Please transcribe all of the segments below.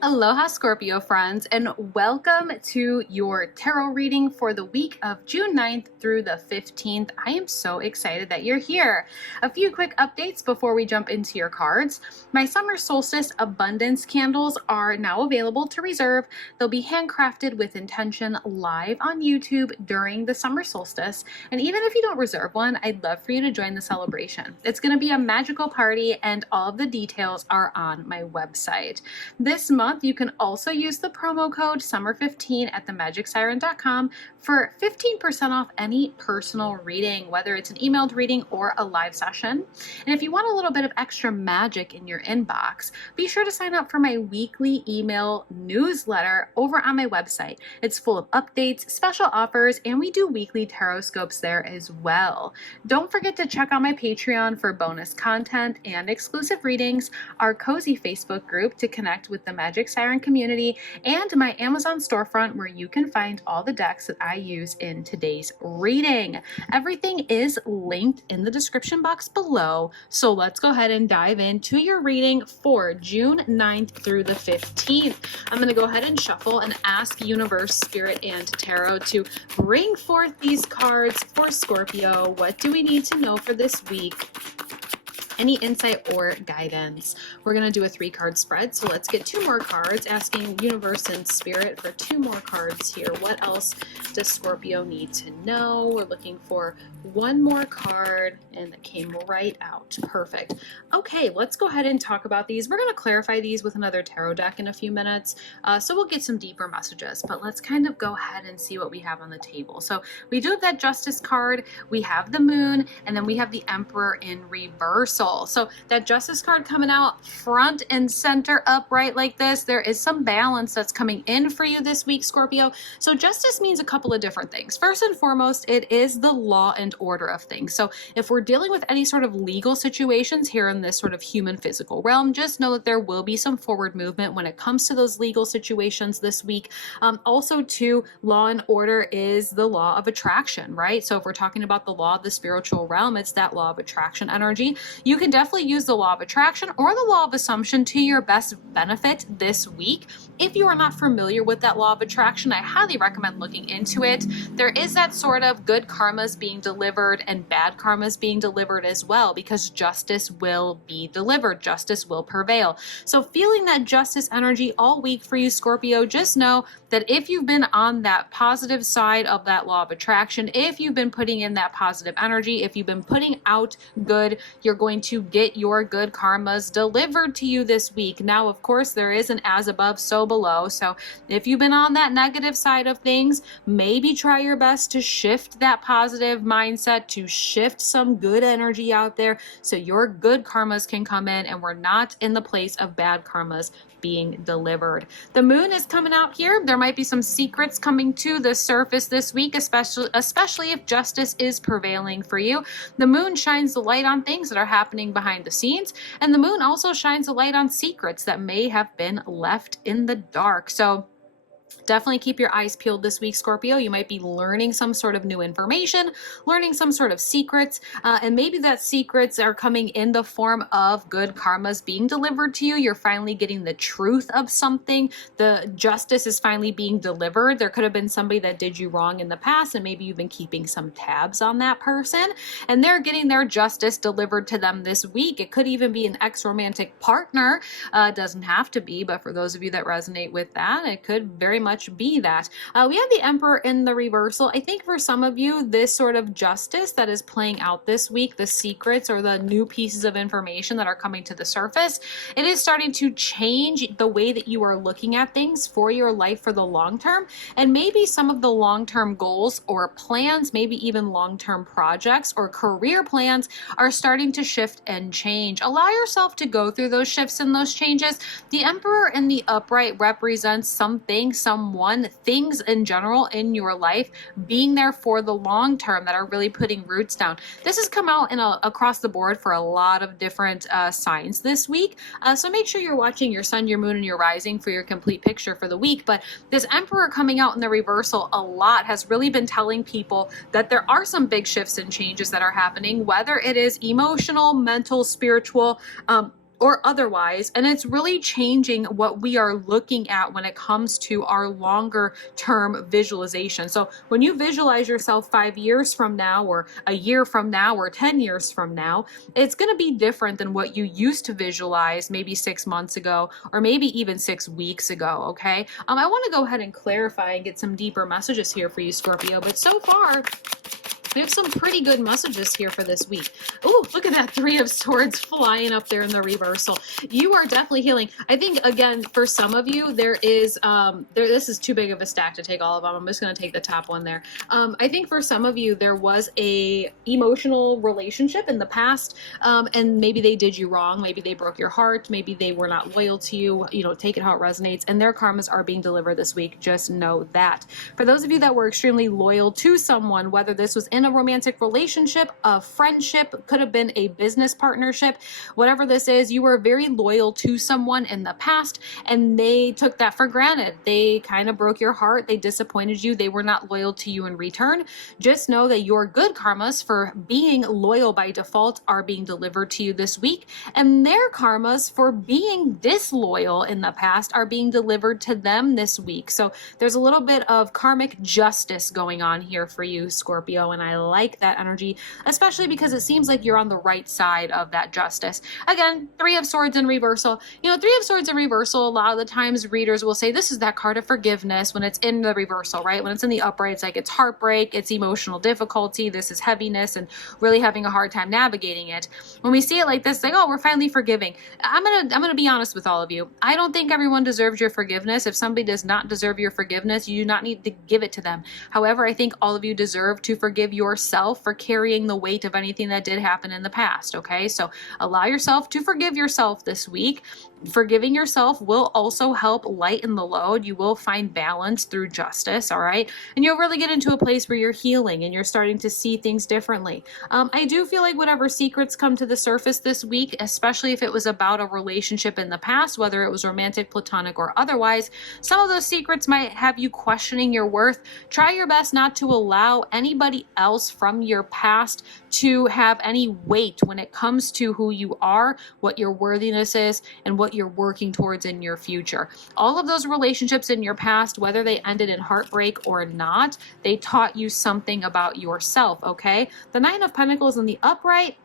Aloha Scorpio friends, and welcome to your tarot reading for the week of June 9th through the 15th. I am so excited that you're here. A few quick updates before we jump into your cards. My Summer Solstice Abundance candles are now available to reserve. They'll be handcrafted with intention live on YouTube during the Summer Solstice. And even if you don't reserve one, I'd love for you to join the celebration. It's going to be a magical party, and all of the details are on my website. This month, you can also use the promo code SUMMER15 at themagicsiren.com for 15% off any personal reading, whether it's an emailed reading or a live session. And if you want a little bit of extra magic in your inbox, be sure to sign up for my weekly email newsletter over on my website. It's full of updates, special offers, and we do weekly tarot scopes there as well. Don't forget to check out my Patreon for bonus content and exclusive readings, our cozy Facebook group to connect with the Magic Siren community, and my Amazon storefront where you can find all the decks that I use in today's reading. Everything is linked in the description box below, so let's go ahead and dive into your reading for June 9th through the 15th. I'm going to go ahead and shuffle and ask Universe, Spirit, and Tarot to bring forth these cards for Scorpio. What do we need to know for this week? Any insight or guidance? We're going to do a 3-card spread, so let's get 2 more cards, asking Universe and Spirit for 2 more cards here. What else does Scorpio need to know? We're looking for 1 more card, and it came right out. Perfect. Okay, let's go ahead and talk about these. We're going to clarify these with another tarot deck in a few minutes, so we'll get some deeper messages, but let's kind of go ahead and see what we have on the table. So we do have that Justice card, we have the Moon, and then we have the Emperor in reversal. So that Justice card coming out front and center upright like this. There is some balance that's coming in for you this week, Scorpio. So justice means a couple of different things. First and foremost, it is the law and order of things. So if we're dealing with any sort of legal situations here in this sort of human physical realm, just know that there will be some forward movement when it comes to those legal situations this week. Also too, law and order is the law of attraction, right? So if we're talking about the law of the spiritual realm, it's that law of attraction energy. You can definitely use the law of attraction or the law of assumption to your best benefit this week. If you are not familiar with that law of attraction, I highly recommend looking into it. There is that sort of good karmas being delivered and bad karmas being delivered as well, because justice will be delivered. Justice will prevail. So feeling that justice energy all week for you, Scorpio, just know that if you've been on that positive side of that law of attraction, if you've been putting in that positive energy, if you've been putting out good, you're going to get your good karmas delivered to you this week. Now, of course, there is an as above, so below. So if you've been on that negative side of things, maybe try your best to shift that positive mindset, to shift some good energy out there so your good karmas can come in and we're not in the place of bad karmas being delivered. The Moon is coming out here. There might be some secrets coming to the surface this week, especially if justice is prevailing for you. The Moon shines the light on things that are happening behind the scenes, and the Moon also shines the light on secrets that may have been left in the dark. So definitely keep your eyes peeled this week, Scorpio. You might be learning some sort of new information, learning some sort of secrets, and maybe that secrets are coming in the form of good karmas being delivered to you. You're finally getting the truth of something. The justice is finally being delivered. There could have been somebody that did you wrong in the past, and maybe you've been keeping some tabs on that person, and they're getting their justice delivered to them this week. It could even be an ex-romantic partner. It doesn't have to be, but for those of you that resonate with that, it could very much be that. We have the Emperor in the reversal. I think for some of you, this sort of justice that is playing out this week, the secrets or the new pieces of information that are coming to the surface, it is starting to change the way that you are looking at things for your life for the long term. And maybe some of the long-term goals or plans, maybe even long-term projects or career plans are starting to shift and change. Allow yourself to go through those shifts and those changes. The Emperor in the upright represents something, someone, things in general in your life being there for the long term that are really putting roots down. This has come out in across the board for a lot of different signs this week. So make sure you're watching your sun, your moon, and your rising for your complete picture for the week. But this Emperor coming out in the reversal a lot has really been telling people that there are some big shifts and changes that are happening, whether it is emotional, mental, spiritual, or otherwise. And it's really changing what we are looking at when it comes to our longer term visualization. So when you visualize yourself 5 years from now, or a year from now, or 10 years from now, it's going to be different than what you used to visualize maybe 6 months ago, or maybe even 6 weeks ago. Okay. I want to go ahead and clarify and get some deeper messages here for you, Scorpio. But so far, we have some pretty good messages here for this week. Oh, look at that 3 of Swords flying up there in the reversal. You are definitely healing. I think, again, for some of you, there is, this is too big of a stack to take all of them. I'm just going to take the top one there. I think for some of you, there was a emotional relationship in the past, and maybe they did you wrong. Maybe they broke your heart. Maybe they were not loyal to you. You know, take it how it resonates, and their karmas are being delivered this week. Just know that. For those of you that were extremely loyal to someone, whether this was in a romantic relationship, a friendship, could have been a business partnership, whatever this is, you were very loyal to someone in the past and they took that for granted. They kind of broke your heart. They disappointed you. They were not loyal to you in return. Just know that your good karmas for being loyal by default are being delivered to you this week, and their karmas for being disloyal in the past are being delivered to them this week. So there's a little bit of karmic justice going on here for you, Scorpio, and I like that energy, especially because it seems like you're on the right side of that justice. Again, 3 of Swords in reversal. You know, 3 of Swords in reversal, a lot of the times readers will say this is that card of forgiveness when it's in the reversal, right? When it's in the upright, it's like it's heartbreak, it's emotional difficulty, this is heaviness and really having a hard time navigating it. When we see it like this, it's like, oh, we're finally forgiving. I'm gonna be honest with all of you. I don't think everyone deserves your forgiveness. If somebody does not deserve your forgiveness, you do not need to give it to them. However, I think all of you deserve to forgive yourself for carrying the weight of anything that did happen in the past. Okay, so allow yourself to forgive yourself this week. Forgiving yourself will also help lighten the load. You will find balance through justice, all right? And you'll really get into a place where you're healing and you're starting to see things differently. I do feel like whatever secrets come to the surface this week, especially if it was about a relationship in the past, whether it was romantic, platonic, or otherwise, some of those secrets might have you questioning your worth. Try your best not to allow anybody else from your past to have any weight when it comes to who you are, what your worthiness is, and what you're working towards in your future. All of those relationships in your past, whether they ended in heartbreak or not, they taught you something about yourself, okay? The 9 of Pentacles in the upright,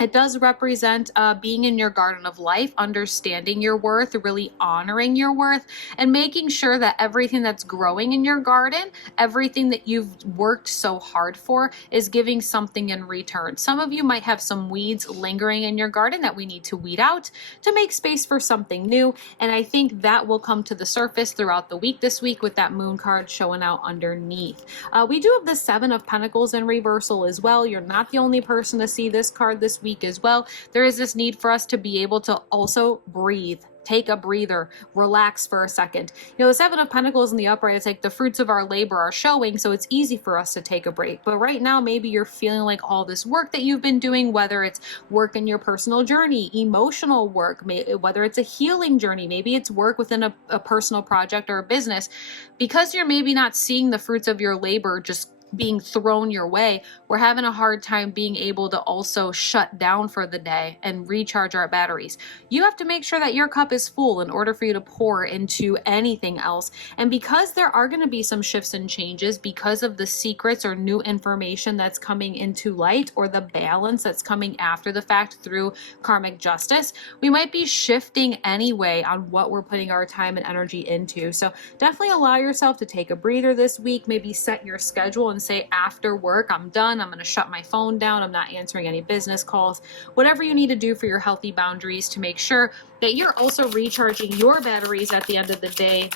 it does represent being in your garden of life, understanding your worth, really honoring your worth, and making sure that everything that's growing in your garden, everything that you've worked so hard for, is giving something in return. Some of you might have some weeds lingering in your garden that we need to weed out to make space for something new, and I think that will come to the surface throughout the week this week with that moon card showing out underneath. We do have the 7 of Pentacles in reversal as well. You're not the only person to see this card this week as well. There is this need for us to be able to also breathe. Take a breather, relax for a second. You know, the 7 of Pentacles in the upright, it's like the fruits of our labor are showing, so it's easy for us to take a break. But right now, maybe you're feeling like all this work that you've been doing, whether it's work in your personal journey, emotional work, whether it's a healing journey, maybe it's work within a personal project or a business, because you're maybe not seeing the fruits of your labor just being thrown your way, we're having a hard time being able to also shut down for the day and recharge our batteries. You have to make sure that your cup is full in order for you to pour into anything else. And because there are going to be some shifts and changes because of the secrets or new information that's coming into light, or the balance that's coming after the fact through karmic justice, we might be shifting anyway on what we're putting our time and energy into. So definitely allow yourself to take a breather this week. Maybe set your schedule and say, after work, I'm done. I'm going to shut my phone down. I'm not answering any business calls. Whatever you need to do for your healthy boundaries to make sure that you're also recharging your batteries at the end of the day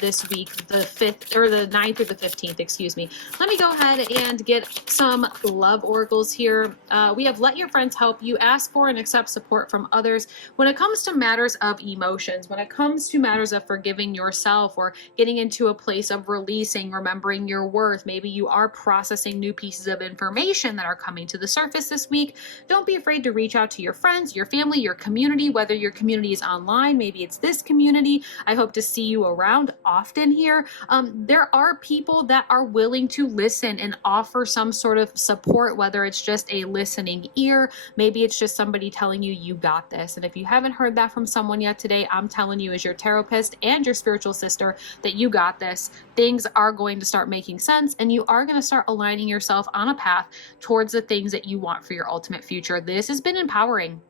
this week, the 5th or the 9th or the 15th, excuse me. Let me go ahead and get some love oracles here. We have let your friends help you, ask for and accept support from others. When it comes to matters of emotions, when it comes to matters of forgiving yourself or getting into a place of releasing, remembering your worth, maybe you are processing new pieces of information that are coming to the surface this week, don't be afraid to reach out to your friends, your family, your community, whether your community communities online. Maybe it's this community. I hope to see you around often here. There are people that are willing to listen and offer some sort of support, whether it's just a listening ear, maybe it's just somebody telling you, you got this. And if you haven't heard that from someone yet today, I'm telling you as your therapist and your spiritual sister that you got this. Things are going to start making sense, and you are going to start aligning yourself on a path towards the things that you want for your ultimate future. This has been empowering.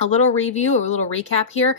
A little review or a little recap here.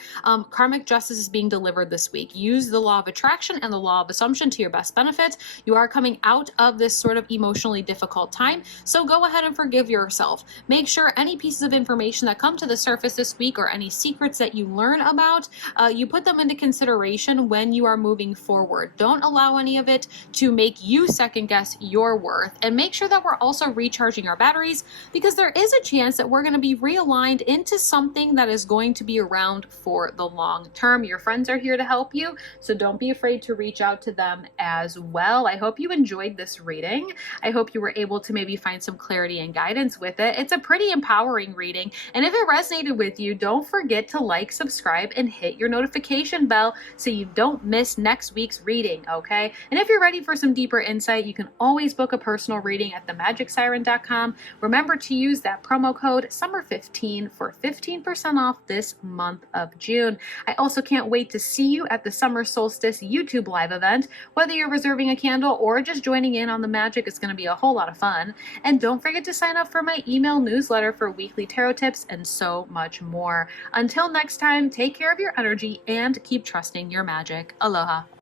Karmic justice is being delivered this week. Use the law of attraction and the law of assumption to your best benefit. You are coming out of this sort of emotionally difficult time, so go ahead and forgive yourself. Make sure any pieces of information that come to the surface this week or any secrets that you learn about, you put them into consideration when you are moving forward. Don't allow any of it to make you second guess your worth, and make sure that we're also recharging our batteries, because there is a chance that we're going to be realigned into something that is going to be around for the long term. Your friends are here to help you, so don't be afraid to reach out to them as well. I hope you enjoyed this reading. I hope you were able to maybe find some clarity and guidance with it. It's a pretty empowering reading, and if it resonated with you, don't forget to like, subscribe, and hit your notification bell so you don't miss next week's reading, okay? And if you're ready for some deeper insight, you can always book a personal reading at themagicsiren.com. Remember to use that promo code SUMMER15 for 15% off this month of June. I also can't wait to see you at the Summer Solstice YouTube live event. Whether you're reserving a candle or just joining in on the magic, it's going to be a whole lot of fun. And don't forget to sign up for my email newsletter for weekly tarot tips and so much more. Until next time, take care of your energy and keep trusting your magic. Aloha.